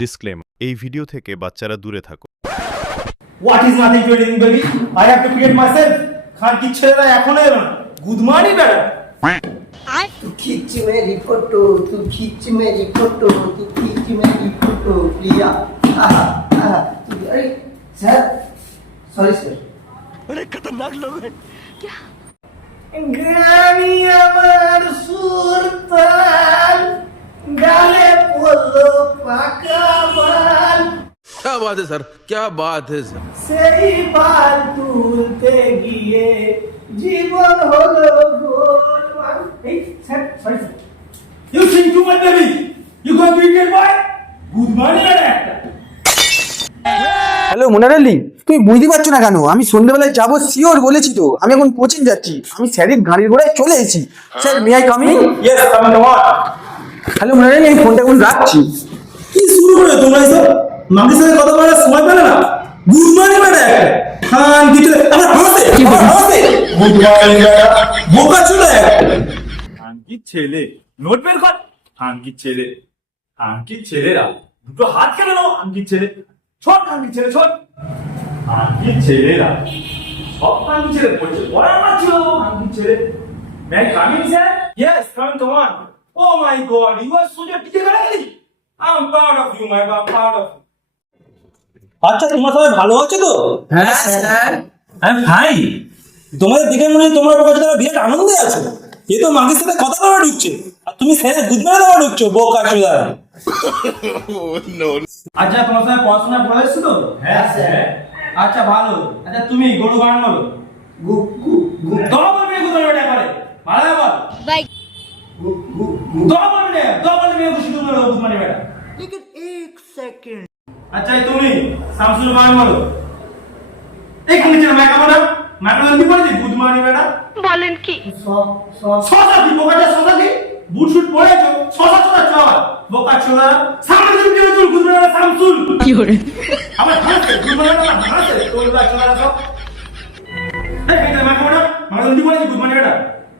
Disclaimer, এই video থেকে বাচ্চারা দূরে থাকো। What is nothing to doing, baby? I have to create myself. খান কি ছেলেরা এখনো এলো না। গুড মর্নিং বেটা। तू खींच मेरी फोटो, तू खींच मेरी फोटो, तू खींच मेरी फोटो, प्रिया। अरे सर, सॉरी सर। अरे खतरनाक लोग हैं। क्या? गानी अमर सुरताल, गाले पोलो पाका बाल। क्या बात है सर, क्या बात है सर। সেই বাল তুলতে গিয়ে জীবন হলো গোলমাল। এই sir, sorry sir. You sing too much, baby. You go to Indian boy. Good morning বেটা। হ্যালো মোনার আলী, তুমি বুঝতে পারছো না কেন? আমি সন্ধ্যেবেলায় যাবো শিওর বলেছি তো। আমি এখন কোচিং যাচ্ছি। আমি স্যারের গাড়ির ঘোড়ায় চলে এসেছি। Sir may I coming? Yes, come on. Hello Monar Ali, আমি ফোনটা এখন রাখছি। কি শুরু করে তোমরা এসব? মাগির সাথে কথা বলার সময় পেলে না? গুড মর্নিং বেটা। খান কি ছেলে? আমার হাসে। গুড মর্নিং বেটা। বোকা ছেলে। খান কি ছেলে? নোট বের কর। খান কি ছেলে? খান কি ছেলেরা দুটো হাত কেন নাও? খান কি ছেলে? ছোট খান কি ছেলে ছোট। খান কি ছেলেরা সব খান কি ছেলে পড়ছে পড়ানো ছিল। খান কি ছেলে? May I come in, sir? Yes, come on. Oh my God, you are so difficult. I'm proud of you, my God, proud of you. আচ্ছা, তোমরা সবাই ভালো আছো তো? হ্যাঁ স্যার। আমি ভাই, তোমাদের দেখে মনে হয় তোমরা কাছে বিরাট আনন্দে আছো। এ তো মাগের সাথে কথা বলা ঢুকছে, আর তুমি স্যারের দুধ মেরে দেওয়া ঢুকছো, বোকা চোদা। আচ্ছা, তোমার সাথে পড়াশোনা পড়াচ্ছো তো? হ্যাঁ স্যার। আচ্ছা ভালো। আচ্ছা তুমি গরু গান বলো। গু গু গু তোমার বলবে গরু বেটা করে ভালো বল। गु गु गु। তোমার বলবে শুধু বলো গরু মানে বেটা। लेकिन एक सेकंड। আচ্ছা তুমি শামসুল গান বলো। এই খালি চল মাইকা বলো। মাইকা বলবি বলছি গুড মর্নিং বেটা। বলেন কি? सौ सौ ছটা কি বোকাটা ছটা কি? বুট শুট পরেছো ছটা ছটা চল বোকা ছোড়া। সামনে তুমি কেন চল গুড মর্নিং শামসুল। কি করে? আমার হাসে গুড মর্নিং না হাসে তোলবা চলা সব। এই খালি মাইকা বলো। মাইকা বলবি বলছি গুড মর্নিং বেটা।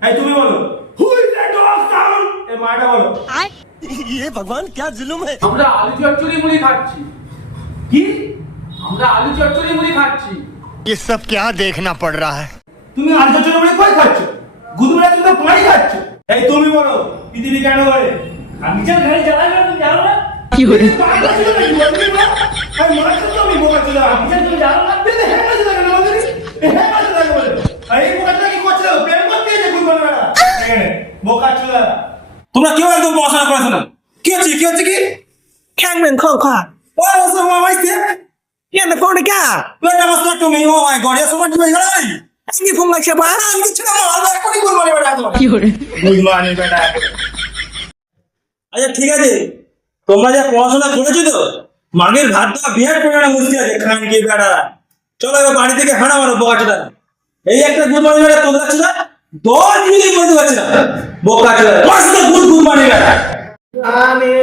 এই তুমি বলো who is that dog sound. এই মাইটা বলো। ये भगवान क्या जुल्म है। আমরা আলু চচ্চড়ি মুড়ি খাচ্ছি। কি? আমরা আলু চচ্চড়ি মুড়ি খাচ্ছি। ये सब क्या देखना पड़ रहा है। তুমি আজ জন্য বলে কই খাচ্ছ? গুড মর্নিং তুমি তো পানি খাচ্ছ। এই তুমি বলো পৃথিবী কেন বলে? আমি যে গাড়ি চালাই না তুমি জানো না? কি করে? পাগল ছিল নাকি বলবি না? আমি মারছো তো আমি বোকা ছিল। আমি যে তুমি জানো না? তুমি হ্যাঁ মারছো না কেন বলবি? হ্যাঁ মারছো না বলে। এই বোকাটা কি করছো? প্রেম করতে যে গুড মর্নিং বেটা। এখানে বোকা ছিল। তোমরা কেউ একদম পড়াশোনা করেছো না। কি হচ্ছে কি? খ্যাংম্যান খং খা। What was the one I said? Ian phone কা। When I was not to me, oh my God, yes, what do I say? আজকে ফোন লাগছে বা। আমি কিছু না বলবো, এখনই গুড মর্নিং বেটা। কি করে? গুড মর্নিং বেটা। আচ্ছা ঠিক আছে, তোমরা যা পড়াশোনা করেছো তো, মাগের ভাতটা বিহার করে না মুশকিল আছে। খান কি বেটা, চলো এবার বাড়ি থেকে হানা মারো বোকাচোদা। এই একটা গুড মর্নিং বেটা তোমরা ছিল 10 মিনিট বলতে পারছি না বোকাচোদা। পাঁচটা গুড মর্নিং বেটা। গানে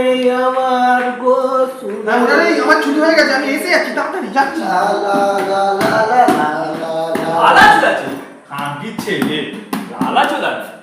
আমার গো সুনা। মোনার আলী, আমার ছুটি হয়ে গেছে, আমি এসে যাচ্ছি, তাড়াতাড়ি যাচ্ছি। লা লা লা লা লা লা লা লা। আলাচ আছে খান কি ছেলে আলাচ আছে।